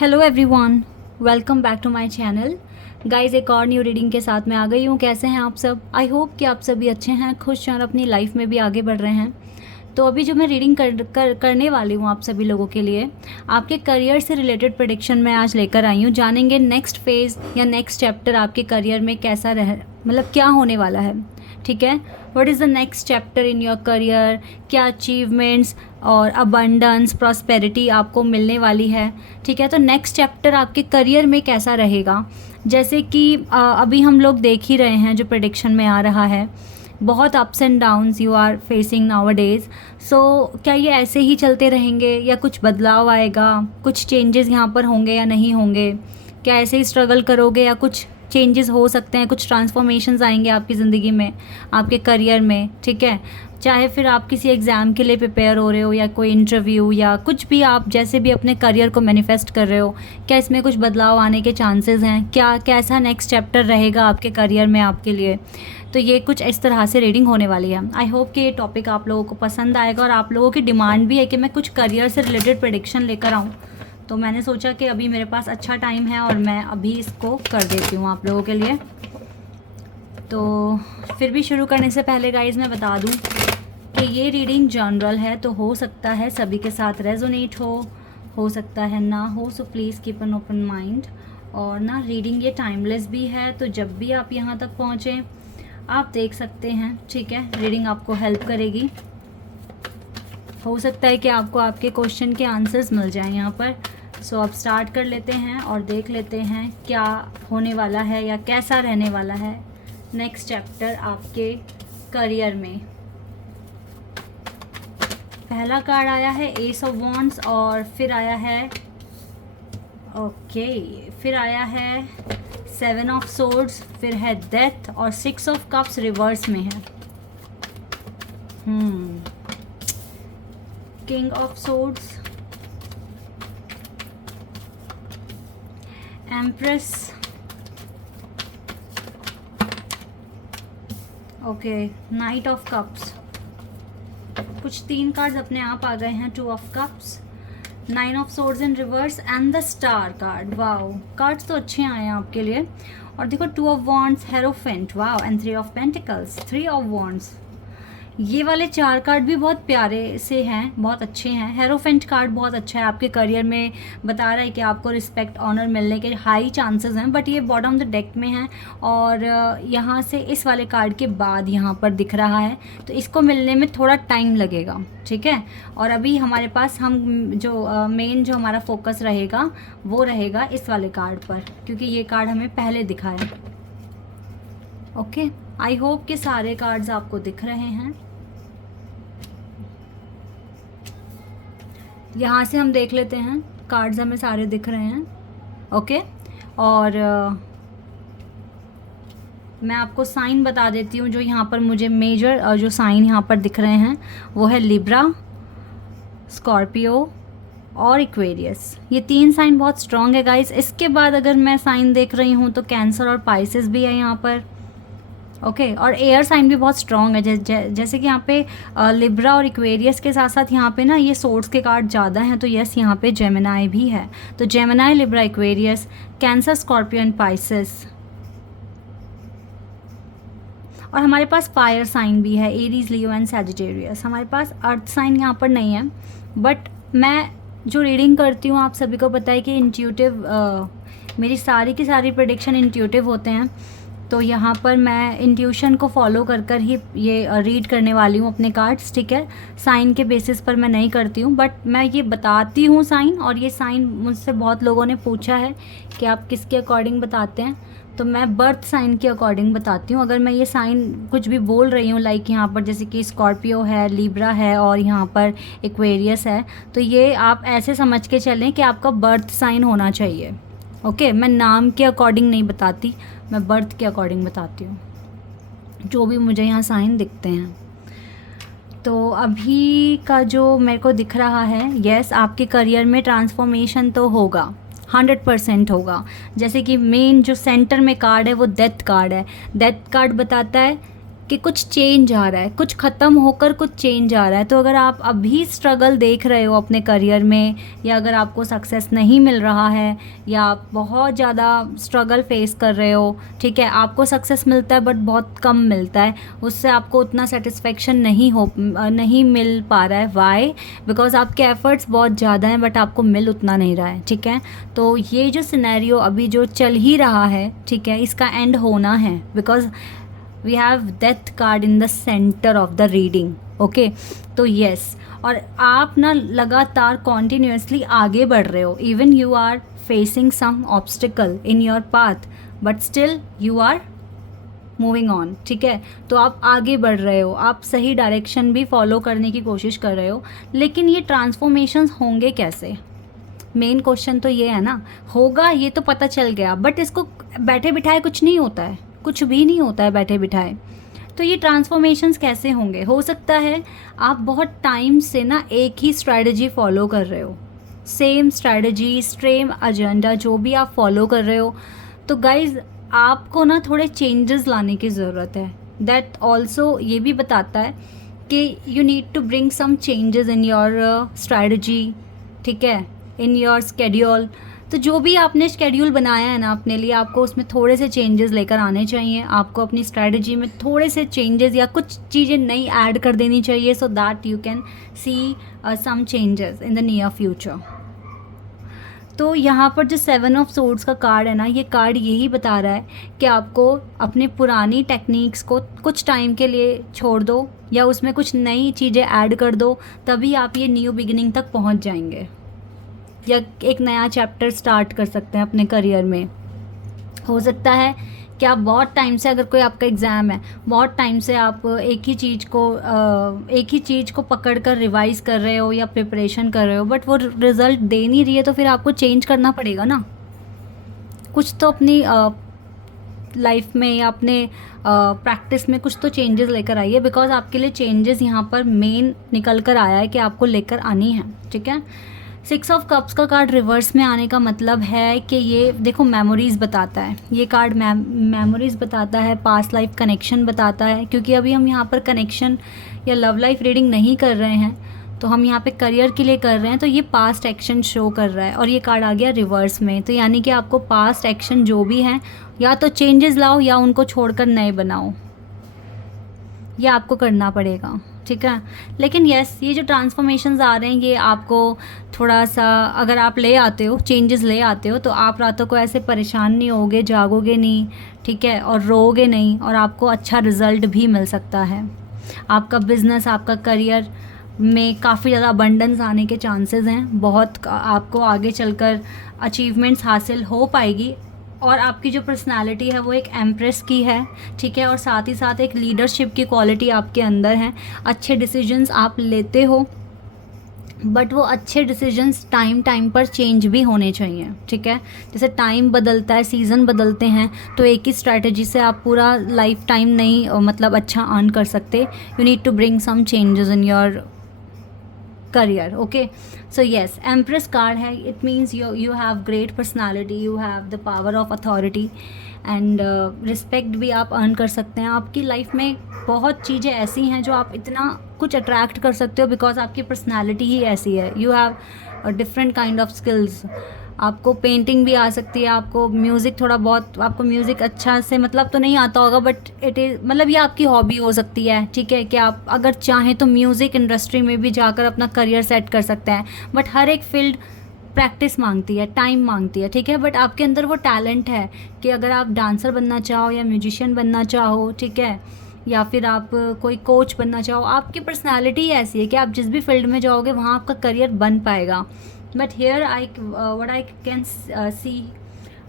Hello everyone, welcome back to my channel. Guys, एक और new reading के साथ मैं आ गई हूँ। कैसे हैं आप सब? आई होप कि आप सभी अच्छे हैं, खुश हैं और अपनी लाइफ में भी आगे बढ़ रहे हैं। तो अभी जो मैं रीडिंग करने वाली हूँ आप सभी लोगों के लिए, आपके करियर से रिलेटेड प्रेडिक्शन मैं आज लेकर आई हूँ। जानेंगे नेक्स्ट फेज़ या नेक्स्ट चैप्टर आपके करियर में कैसा मतलब क्या होने वाला है। ठीक है, what is the next chapter in your career, क्या अचीवमेंट्स और अबंडेंस प्रॉस्पेरिटी आपको मिलने वाली है। ठीक है, तो नेक्स्ट चैप्टर आपके करियर में कैसा रहेगा। जैसे कि अभी हम लोग देख ही रहे हैं जो प्रेडिक्शन में आ रहा है, बहुत ups and downs you are facing nowadays. So क्या ये ऐसे ही चलते रहेंगे या कुछ बदलाव आएगा, कुछ चेंजेस यहाँ पर होंगे या नहीं होंगे? क्या ऐसे ही स्ट्रगल करोगे या कुछ चेंजेस हो सकते हैं, कुछ ट्रांसफॉर्मेशंस आएंगे आपकी ज़िंदगी में, आपके करियर में? ठीक है, चाहे फिर आप किसी एग्ज़ाम के लिए प्रिपेयर हो रहे हो या कोई इंटरव्यू या कुछ भी, आप जैसे भी अपने करियर को मैनिफेस्ट कर रहे हो, क्या इसमें कुछ बदलाव आने के चांसेस हैं? क्या कैसा नेक्स्ट चैप्टर रहेगा आपके करियर में आपके लिए? तो ये कुछ इस तरह से रीडिंग होने वाली है। आई होप कि ये टॉपिक आप लोगों को पसंद आएगा और आप लोगों की डिमांड भी है कि मैं कुछ करियर से रिलेटेड प्रेडिक्शन लेकर आऊँ। तो मैंने सोचा कि अभी मेरे पास अच्छा टाइम है और मैं अभी इसको कर देती हूँ आप लोगों के लिए। तो फिर भी शुरू करने से पहले गाइज़ मैं बता दूँ कि ये रीडिंग जनरल है, तो हो सकता है सभी के साथ रेजोनेट हो सकता है ना हो। So please keep an open mind. और ना, रीडिंग ये टाइमलेस भी है, तो जब भी आप यहाँ तक पहुँचें आप देख सकते हैं। ठीक है, रीडिंग आपको हेल्प करेगी। हो सकता है कि आपको आपके क्वेश्चन के आंसर्स मिल जाएं यहाँ पर। सो अब स्टार्ट कर लेते हैं और देख लेते हैं क्या होने वाला है या कैसा रहने वाला है नेक्स्ट चैप्टर आपके करियर में। पहला कार्ड आया है एस ऑफ वॉन्ड्स और फिर आया है फिर आया है सेवन ऑफ सोर्ड्स, फिर है डेथ और सिक्स ऑफ कप्स रिवर्स में है। King of swords, empress, night of cups. कुछ 3 कार्ड्स अपने आप आ गए हैं। 2 of cups, 9 of swords in reverse and the star card. Wow, cards तो अच्छे आए हैं आपके लिए। और देखो 2 of wands, hierophant, wow, and 3 of pentacles, 3 of wands. ये वाले 4 कार्ड भी बहुत प्यारे से हैं, बहुत अच्छे हैं। हेरोफेंट कार्ड बहुत अच्छा है, आपके करियर में बता रहा है कि आपको रिस्पेक्ट ऑनर मिलने के हाई चांसेस हैं, बट ये बॉटम द डेक में है और यहाँ से इस वाले कार्ड के बाद यहाँ पर दिख रहा है, तो इसको मिलने में थोड़ा टाइम लगेगा। ठीक है, और अभी हमारे पास हम जो मेन जो हमारा फोकस रहेगा वो रहेगा इस वाले कार्ड पर, क्योंकि ये कार्ड हमें पहले दिखा है। ओके, आई होप कि सारे कार्ड्स आपको दिख रहे हैं। यहाँ से हम देख लेते हैं, कार्ड्स हमें सारे दिख रहे हैं। ओके, और मैं आपको साइन बता देती हूँ जो यहाँ पर मुझे मेजर जो साइन यहाँ पर दिख रहे हैं वो है लिब्रा, स्कॉर्पियो और इक्वेरियस। ये 3 साइन बहुत स्ट्रॉन्ग है गाइस। इसके बाद अगर मैं साइन देख रही हूँ तो कैंसर और पाइसेस भी है यहाँ पर। ओके, और एयर साइन भी बहुत स्ट्रॉन्ग है। जैसे कि यहाँ पे लिब्रा और इक्वेरियस के साथ साथ यहाँ पे ना ये सोर्ड्स के कार्ड ज़्यादा हैं, तो यस यहाँ पे जेमिनाई भी है। तो Gemini, Libra, Aquarius, cancer, Scorpio and Pisces. और हमारे पास फायर साइन भी है, एरीज, लियो एंड सैजिटेरियस। हमारे पास अर्थ साइन यहाँ पर नहीं है, बट मैं जो रीडिंग करती हूँ आप सभी को पता है कि इंट्यूटिव, मेरी सारी की सारी प्रेडिक्शन इंट्यूटिव होते हैं। तो यहाँ पर मैं इंट्यूशन को फॉलो कर ही ये रीड करने वाली हूँ अपने कार्ड्स। ठीक है, साइन के बेसिस पर मैं नहीं करती हूँ, बट मैं ये बताती हूँ साइन। और ये साइन मुझसे बहुत लोगों ने पूछा है कि आप किसके अकॉर्डिंग बताते हैं, तो मैं बर्थ साइन के अकॉर्डिंग बताती हूँ। अगर मैं ये साइन कुछ भी बोल रही हूँ, लाइक यहाँ पर जैसे कि स्कॉर्पियो है, लिब्रा है और यहाँ पर एक्वेरियस है, तो ये आप ऐसे समझ के चलें कि आपका बर्थ साइन होना चाहिए। ओके, मैं नाम के अकॉर्डिंग नहीं बताती, मैं बर्थ के अकॉर्डिंग बताती हूँ, जो भी मुझे यहाँ साइन दिखते हैं। तो अभी का जो मेरे को दिख रहा है, यस आपके करियर में ट्रांसफॉर्मेशन तो होगा, 100% होगा। जैसे कि मेन जो सेंटर में कार्ड है वो डेथ कार्ड है। डेथ कार्ड बताता है कि कुछ चेंज आ रहा है, कुछ ख़त्म होकर कुछ चेंज आ रहा है। तो अगर आप अभी स्ट्रगल देख रहे हो अपने करियर में, या अगर आपको सक्सेस नहीं मिल रहा है, या आप बहुत ज़्यादा स्ट्रगल फेस कर रहे हो, ठीक है, आपको सक्सेस मिलता है बट बहुत कम मिलता है, उससे आपको उतना सेटिस्फेक्शन नहीं मिल पा रहा है। वाई? बिकॉज आपके एफर्ट्स बहुत ज़्यादा हैं बट आपको मिल उतना नहीं रहा है, ठीक है। तो ये जो सिनेरियो अभी जो चल ही रहा है, ठीक है, इसका एंड होना है, because we have death card in the centre of the reading. Okay, तो यस, और आप ना लगातार कॉन्टिन्यूसली आगे बढ़ रहे हो। Even you are facing some obstacle in your path but still you are moving on, ठीक है। तो आप आगे बढ़ रहे हो, आप सही डायरेक्शन भी फॉलो करने की कोशिश कर रहे हो। लेकिन ये ट्रांसफॉर्मेशंस होंगे कैसे? मेन क्वेश्चन तो ये है ना। होगा ये तो पता चल गया, बट इसको बैठे बिठाए कुछ नहीं होता है, कुछ भी नहीं होता है बैठे बिठाए। तो ये ट्रांसफॉर्मेशंस कैसे होंगे? हो सकता है आप बहुत टाइम से ना एक ही स्ट्रैटेजी फॉलो कर रहे हो, सेम स्ट्रैटेजी, सेम एजेंडा, जो भी आप फॉलो कर रहे हो। तो गाइज, आपको ना थोड़े चेंजेस लाने की ज़रूरत है। दैट ऑल्सो ये भी बताता है कि you need to bring some changes in your strategy, ठीक है, इन योर स्केड्यूल। तो जो भी आपने शेड्यूल बनाया है ना अपने लिए, आपको उसमें थोड़े से चेंजेस लेकर आने चाहिए। आपको अपनी स्ट्रैटेजी में थोड़े से चेंजेस या कुछ चीज़ें नई ऐड कर देनी चाहिए, so that you can see some changes in the near future. तो यहाँ पर जो 7 ऑफ सोर्ड्स का कार्ड है ना, ये कार्ड यही बता रहा है कि आपको अपने पुरानी टेक्निक्स को कुछ टाइम के लिए छोड़ दो, या उसमें कुछ नई चीज़ें ऐड कर दो, तभी आप ये न्यू बिगिनिंग तक पहुँच जाएंगे, या एक नया चैप्टर स्टार्ट कर सकते हैं अपने करियर में। हो सकता है कि आप बहुत टाइम से, अगर कोई आपका एग्ज़ाम है, बहुत टाइम से आप एक ही चीज़ को पकड़ कर रिवाइज़ कर रहे हो या प्रिपरेशन कर रहे हो, बट वो रिज़ल्ट दे नहीं रही है, तो फिर आपको चेंज करना पड़ेगा ना। कुछ तो अपनी लाइफ में या अपने प्रैक्टिस में कुछ तो चेंजेस लेकर आइए, बिकॉज आपके लिए चेंजेस यहाँ पर मेन निकल कर आया है कि आपको लेकर आनी है, ठीक है। 6 ऑफ कप्स का कार्ड रिवर्स में आने का मतलब है कि ये देखो मेमोरीज़ बताता है, ये कार्ड मेमोरीज़ बताता है, पास्ट लाइफ कनेक्शन बताता है। क्योंकि अभी हम यहाँ पर कनेक्शन या लव लाइफ रीडिंग नहीं कर रहे हैं, तो हम यहाँ पे करियर के लिए कर रहे हैं, तो ये पास्ट एक्शन शो कर रहा है, और ये कार्ड आ गया रिवर्स में। तो यानी कि आपको पास्ट एक्शन जो भी हैं, या तो चेंजेस लाओ या उनको छोड़कर नए बनाओ, ये आपको करना पड़ेगा, ठीक है। लेकिन यस, ये जो ट्रांसफॉर्मेशंस आ रहे हैं, ये आपको थोड़ा सा, अगर आप ले आते हो, चेंजेस ले आते हो, तो आप रातों को ऐसे परेशान नहीं होगे, जागोगे नहीं, ठीक है, और रोओगे नहीं, और आपको अच्छा रिज़ल्ट भी मिल सकता है। आपका बिज़नेस, आपका करियर में काफ़ी ज़्यादा अबंडेंस आने के चांसेस हैं, बहुत आपको आगे चलकर अचीवमेंट्स हासिल हो पाएगी। और आपकी जो पर्सनालिटी है वो एक एम्प्रेस की है, ठीक है, और साथ ही साथ एक लीडरशिप की क्वालिटी आपके अंदर है। अच्छे डिसीजंस आप लेते हो, बट वो अच्छे डिसीजंस टाइम पर चेंज भी होने चाहिए, ठीक है। जैसे टाइम बदलता है, सीज़न बदलते हैं, तो एक ही स्ट्रैटेजी से आप पूरा लाइफ टाइम नहीं मतलब अच्छा अर्न कर सकते। You need to bring some changes in your career. Okay, so yes, Empress card है, it means you have great personality, you have the power of authority and respect भी आप earn कर सकते हैं। आपकी लाइफ में बहुत चीज़ें ऐसी हैं जो आप इतना कुछ अट्रैक्ट कर सकते हो, बिकॉज आपकी पर्सनालिटी ही ऐसी है। You have different kind of skills. आपको पेंटिंग भी आ सकती है, आपको म्यूज़िक थोड़ा बहुत, आपको म्यूज़िक अच्छा से मतलब तो नहीं आता होगा, बट इट इज़ मतलब ये आपकी हॉबी हो सकती है, ठीक है, कि आप अगर चाहें तो म्यूज़िक इंडस्ट्री में भी जाकर अपना करियर सेट कर सकते हैं। बट हर एक फील्ड प्रैक्टिस मांगती है, टाइम मांगती है, ठीक है। बट आपके अंदर वो टैलेंट है कि अगर आप डांसर बनना चाहो या म्यूजिशियन बनना चाहो, ठीक है, या फिर आप कोई कोच बनना चाहो, आपकी पर्सनालिटी ऐसी है कि आप जिस भी फील्ड में जाओगे वहाँ आपका करियर बन पाएगा। But here what I can see,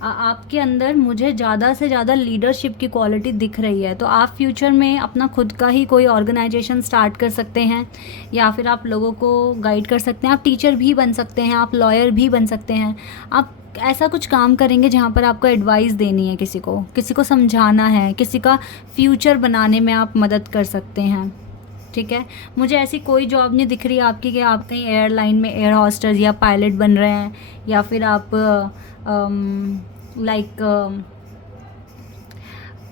आपके अंदर मुझे ज़्यादा से ज़्यादा लीडरशिप की क्वालिटी दिख रही है। तो आप फ्यूचर में अपना खुद का ही कोई ऑर्गेनाइजेशन स्टार्ट कर सकते हैं, या फिर आप लोगों को गाइड कर सकते हैं। आप टीचर भी बन सकते हैं, आप लॉयर भी बन सकते हैं। आप ऐसा कुछ काम करेंगे जहाँ पर आपको एडवाइस देनी है, किसी को समझाना है, किसी का फ्यूचर बनाने में आप मदद कर सकते हैं, ठीक है। मुझे ऐसी कोई जॉब नहीं दिख रही आपकी कि आप कहीं एयरलाइन में एयर होस्टेस या पायलट बन रहे हैं, या फिर आप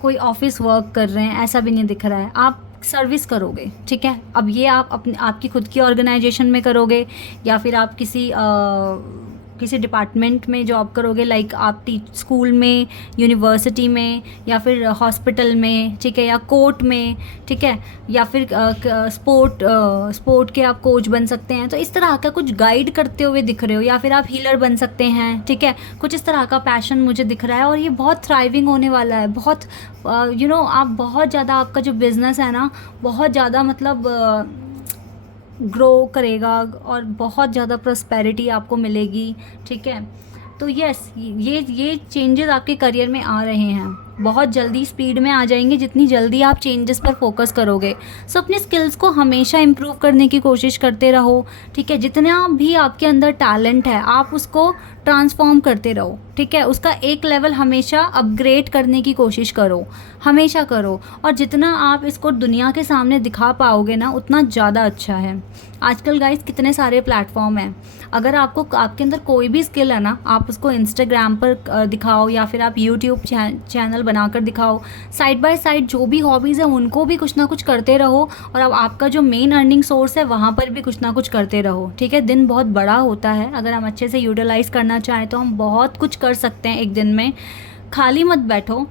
कोई ऑफिस वर्क कर रहे हैं, ऐसा भी नहीं दिख रहा है। आप सर्विस करोगे, ठीक है। अब ये आप अपने आपकी खुद की ऑर्गेनाइजेशन में करोगे या फिर आप किसी डिपार्टमेंट में जॉब करोगे, लाइक आप स्कूल में, यूनिवर्सिटी में, या फिर हॉस्पिटल में, ठीक है, या कोर्ट में, ठीक है, या फिर स्पोर्ट के आप कोच बन सकते हैं। तो इस तरह का कुछ गाइड करते हुए दिख रहे हो, या फिर आप हीलर बन सकते हैं, ठीक है। कुछ इस तरह का पैशन मुझे दिख रहा है और ये बहुत थ्राइविंग होने वाला है। बहुत आप बहुत ज़्यादा, आपका जो बिज़नेस है ना, बहुत ज़्यादा मतलब ग्रो करेगा और बहुत ज़्यादा प्रॉस्पेरिटी आपको मिलेगी, ठीक है। तो यस, ये चेंजेस आपके करियर में आ रहे हैं, बहुत जल्दी स्पीड में आ जाएंगे जितनी जल्दी आप चेंजेस पर फोकस करोगे। सो अपने स्किल्स को हमेशा इम्प्रूव करने की कोशिश करते रहो, ठीक है। जितना भी आपके अंदर टैलेंट है आप उसको ट्रांसफॉर्म करते रहो, ठीक है। उसका एक लेवल हमेशा अपग्रेड करने की कोशिश करो, हमेशा करो। और जितना आप इसको दुनिया के सामने दिखा पाओगे ना, उतना ज़्यादा अच्छा है। आजकल गाइस कितने सारे प्लेटफॉर्म हैं। अगर आपके अंदर कोई भी स्किल है ना, आप उसको इंस्टाग्राम पर दिखाओ या फिर आप यूट्यूब चैनल बनाकर दिखाओ। साइड बाय साइड जो भी हॉबीज़ है उनको भी कुछ ना कुछ करते रहो, और अब आपका जो मेन अर्निंग सोर्स है वहाँ पर भी कुछ ना कुछ करते रहो, ठीक है। दिन बहुत बड़ा होता है, अगर हम अच्छे से यूटिलाइज़ करना चाहें तो हम बहुत कुछ कर सकते हैं एक दिन में। खाली मत बैठो,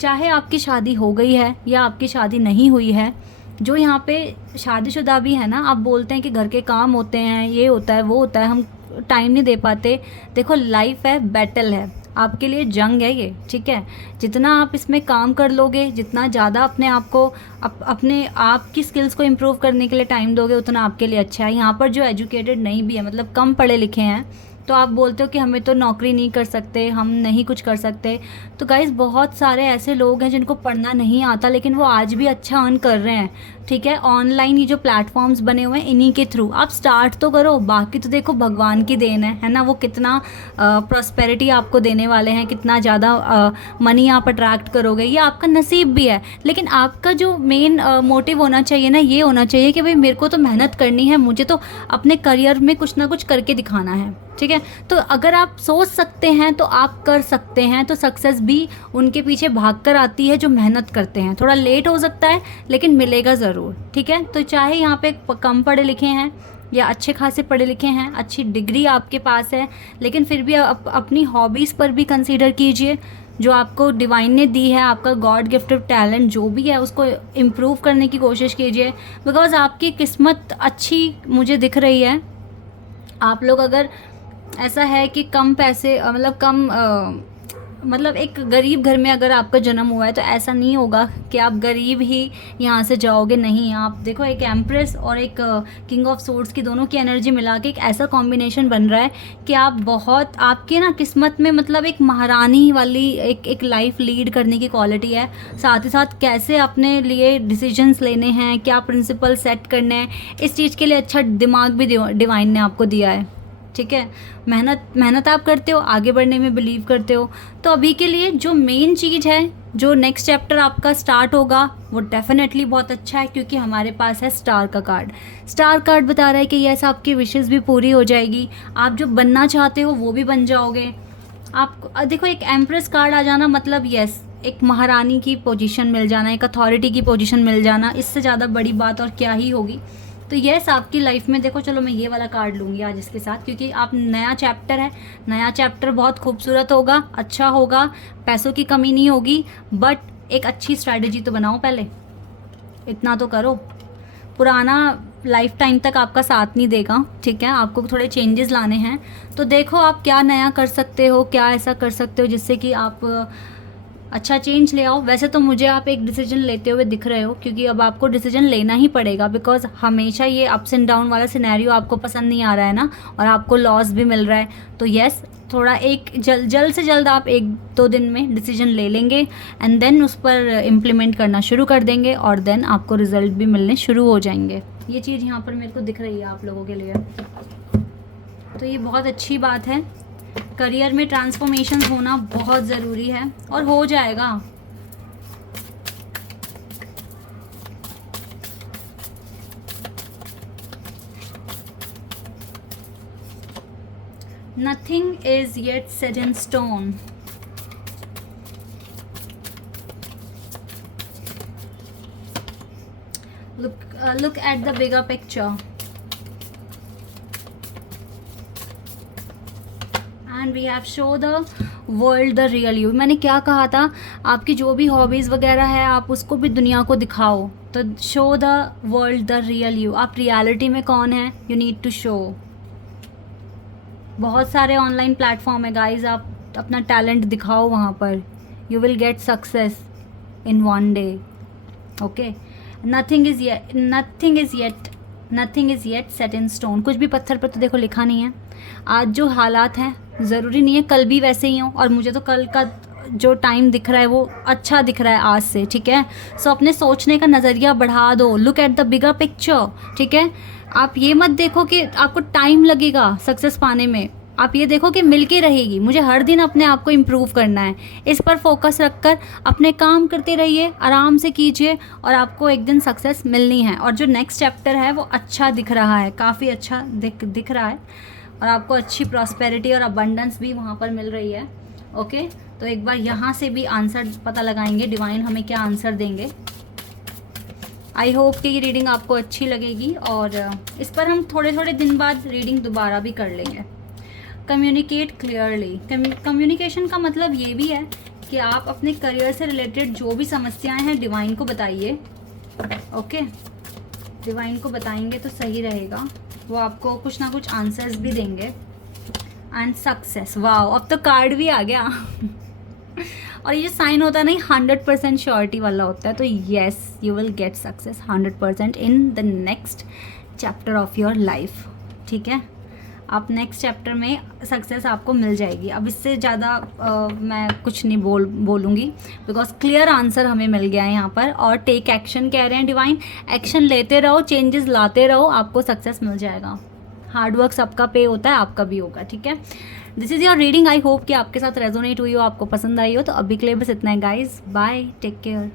चाहे आपकी शादी हो गई है या आपकी शादी नहीं हुई है। जो यहाँ पे शादीशुदा भी है ना, आप बोलते हैं कि घर के काम होते हैं, ये होता है वो होता है, हम टाइम नहीं दे पाते। देखो, लाइफ है, बैटल है, आपके लिए जंग है ये, ठीक है। जितना आप इसमें काम कर लोगे, जितना ज़्यादा अपने आप को अपने आप की स्किल्स को इम्प्रूव करने के लिए टाइम दोगे, उतना आपके लिए अच्छा है। यहाँ पर जो एजुकेटेड नहीं भी है, मतलब कम पढ़े लिखे हैं, तो आप बोलते हो कि हमें तो नौकरी नहीं कर सकते, हम नहीं कुछ कर सकते। तो गाइज़, बहुत सारे ऐसे लोग हैं जिनको पढ़ना नहीं आता लेकिन वो आज भी अच्छा अर्न कर रहे हैं, ठीक है। ऑनलाइन ये जो प्लेटफॉर्म्स बने हुए हैं, इन्हीं के थ्रू आप स्टार्ट तो करो। बाकी तो देखो भगवान की देन है ना। वो कितना प्रॉस्पेरिटी आपको देने वाले हैं, कितना ज़्यादा मनी आप अट्रैक्ट करोगे, ये आपका नसीब भी है। लेकिन आपका जो मेन मोटिव होना चाहिए ना, ये होना चाहिए कि भाई मेरे को तो मेहनत करनी है, मुझे तो अपने करियर में कुछ ना कुछ करके दिखाना है, ठीक है। तो अगर आप सोच सकते हैं तो आप कर सकते हैं। तो सक्सेस भी उनके पीछे भाग कर आती है जो मेहनत करते हैं। थोड़ा लेट हो सकता है लेकिन मिलेगा ज़रूर, ठीक है। तो चाहे यहाँ पे कम पढ़े लिखे हैं या अच्छे खासे पढ़े लिखे हैं, अच्छी डिग्री आपके पास है, लेकिन फिर भी अपनी हॉबीज़ पर भी कंसीडर कीजिए। जो आपको डिवाइन ने दी है, आपका गॉड गिफ्टेड टैलेंट जो भी है, उसको इम्प्रूव करने की कोशिश कीजिए। बिकॉज़ आपकी किस्मत अच्छी मुझे दिख रही है। आप लोग अगर ऐसा है कि कम पैसे मतलब एक गरीब घर में अगर आपका जन्म हुआ है, तो ऐसा नहीं होगा कि आप गरीब ही यहाँ से जाओगे, नहीं। आप देखो, एक एम्प्रेस और एक किंग ऑफ सोर्ड्स की दोनों की एनर्जी मिला के एक ऐसा कॉम्बिनेशन बन रहा है कि आप बहुत, आपके ना किस्मत में मतलब एक महारानी वाली एक लाइफ लीड करने की क्वालिटी है। साथ ही साथ कैसे अपने लिए डिसीजंस लेने हैं, क्या प्रिंसिपल सेट करने हैं, इस चीज़ के लिए अच्छा दिमाग भी डिवाइन ने आपको दिया है, ठीक है। मेहनत आप करते हो, आगे बढ़ने में बिलीव करते हो। तो अभी के लिए जो मेन चीज़ है, जो नेक्स्ट चैप्टर आपका स्टार्ट होगा, वो डेफिनेटली बहुत अच्छा है, क्योंकि हमारे पास है स्टार का कार्ड। स्टार कार्ड बता रहा है कि यस, आपकी विशेस भी पूरी हो जाएगी, आप जो बनना चाहते हो वो भी बन जाओगे। आप देखो, एक एम्प्रेस कार्ड आ जाना मतलब यस, एक महारानी की पोजीशन मिल जाना, एक अथॉरिटी की पोजीशन मिल जाना, इससे ज़्यादा बड़ी बात और क्या ही होगी। तो यस, आपकी लाइफ में देखो, चलो मैं ये वाला कार्ड लूँगी आज इसके साथ, क्योंकि आप नया चैप्टर है, नया चैप्टर बहुत खूबसूरत होगा, अच्छा होगा, पैसों की कमी नहीं होगी। बट एक अच्छी स्ट्रैटेजी तो बनाओ, पहले इतना तो करो। पुराना लाइफ टाइम तक आपका साथ नहीं देगा, ठीक है। आपको थोड़े चेंजेस लाने हैं, तो देखो आप क्या नया कर सकते हो, क्या ऐसा कर सकते हो जिससे कि आप अच्छा चेंज ले आओ। वैसे तो मुझे आप एक डिसीजन लेते हुए दिख रहे हो, क्योंकि अब आपको डिसीजन लेना ही पड़ेगा, बिकॉज हमेशा ये अप्स एंड डाउन वाला सिनेरियो आपको पसंद नहीं आ रहा है ना, और आपको लॉस भी मिल रहा है। तो यस, थोड़ा एक जल्द से जल्द आप 1-2 दिन में डिसीजन ले लेंगे, एंड देन उस पर इम्प्लीमेंट करना शुरू कर देंगे, और देन आपको रिजल्ट भी मिलने शुरू हो जाएंगे। ये चीज़ यहाँ पर मेरे को दिख रही है आप लोगों के लिए, तो ये बहुत अच्छी बात है। करियर में ट्रांसफॉर्मेशन होना बहुत ज़रूरी है, और हो जाएगा। Nothing is yet set in stone. look at the bigger picture and we have show the world the real you. मैंने क्या कहा था, आपकी जो भी हॉबीज़ वगैरह है आप उसको भी दुनिया को दिखाओ, तो show the world the real you. आप रियलिटी में कौन है, यू नीड टू शो. बहुत सारे ऑनलाइन प्लेटफॉर्म है गाइज, आप अपना टैलेंट दिखाओ वहाँ पर. You will get success in one day. Okay, nothing is yet set in stone. कुछ भी पत्थर पर तो देखो लिखा नहीं है. आज जो हालात हैं ज़रूरी नहीं है कल भी वैसे ही हों, और मुझे तो कल का जो टाइम दिख रहा है वो अच्छा दिख रहा है आज से, ठीक है. सो अपने सोचने का नज़रिया बढ़ा दो. Look at the bigger picture, ठीक है. आप ये मत देखो कि आपको टाइम लगेगा सक्सेस पाने में, आप ये देखो कि मिल के रहेगी. मुझे हर दिन अपने आप को इम्प्रूव करना है, इस पर फोकस रखकर अपने काम करते रहिए, आराम से कीजिए और आपको एक दिन सक्सेस मिलनी है. और जो नेक्स्ट चैप्टर है वो अच्छा दिख रहा है, काफ़ी अच्छा दिख रहा है, और आपको अच्छी प्रॉस्पेरिटी और अबंडेंस भी वहाँ पर मिल रही है. ओके, तो एक बार यहाँ से भी आंसर पता लगाएंगे, डिवाइन हमें क्या आंसर देंगे. आई होप कि ये रीडिंग आपको अच्छी लगेगी, और इस पर हम थोड़े थोड़े दिन बाद रीडिंग दोबारा भी कर लेंगे. Communicate clearly. कम्युनिकेशन का मतलब ये भी है कि आप अपने करियर से रिलेटेड जो भी समस्याएं हैं डिवाइन को बताइए. ओके, डिवाइन को बताएंगे तो सही रहेगा, वो आपको कुछ ना कुछ आंसर्स भी देंगे. एंड सक्सेस, वाओ, अब तो कार्ड भी आ गया. और ये जो साइन होता है ना 100% श्योरिटी वाला होता है. तो yes, you will get success 100% in the next chapter of your life. ठीक है, आप नेक्स्ट चैप्टर में सक्सेस आपको मिल जाएगी. अब इससे ज़्यादा मैं कुछ नहीं बोलूँगी, बिकॉज क्लियर आंसर हमें मिल गया है यहाँ पर. और टेक एक्शन कह रहे हैं डिवाइन, एक्शन लेते रहो, चेंजेस लाते रहो, आपको सक्सेस मिल जाएगा. हार्डवर्क सबका पे होता है, आपका भी होगा. ठीक है, this is your reading. I hope कि आपके साथ रेजोनेट हुई हो, आपको पसंद आई हो. तो अभी के लिए बस इतना है गाइज. Bye, take care.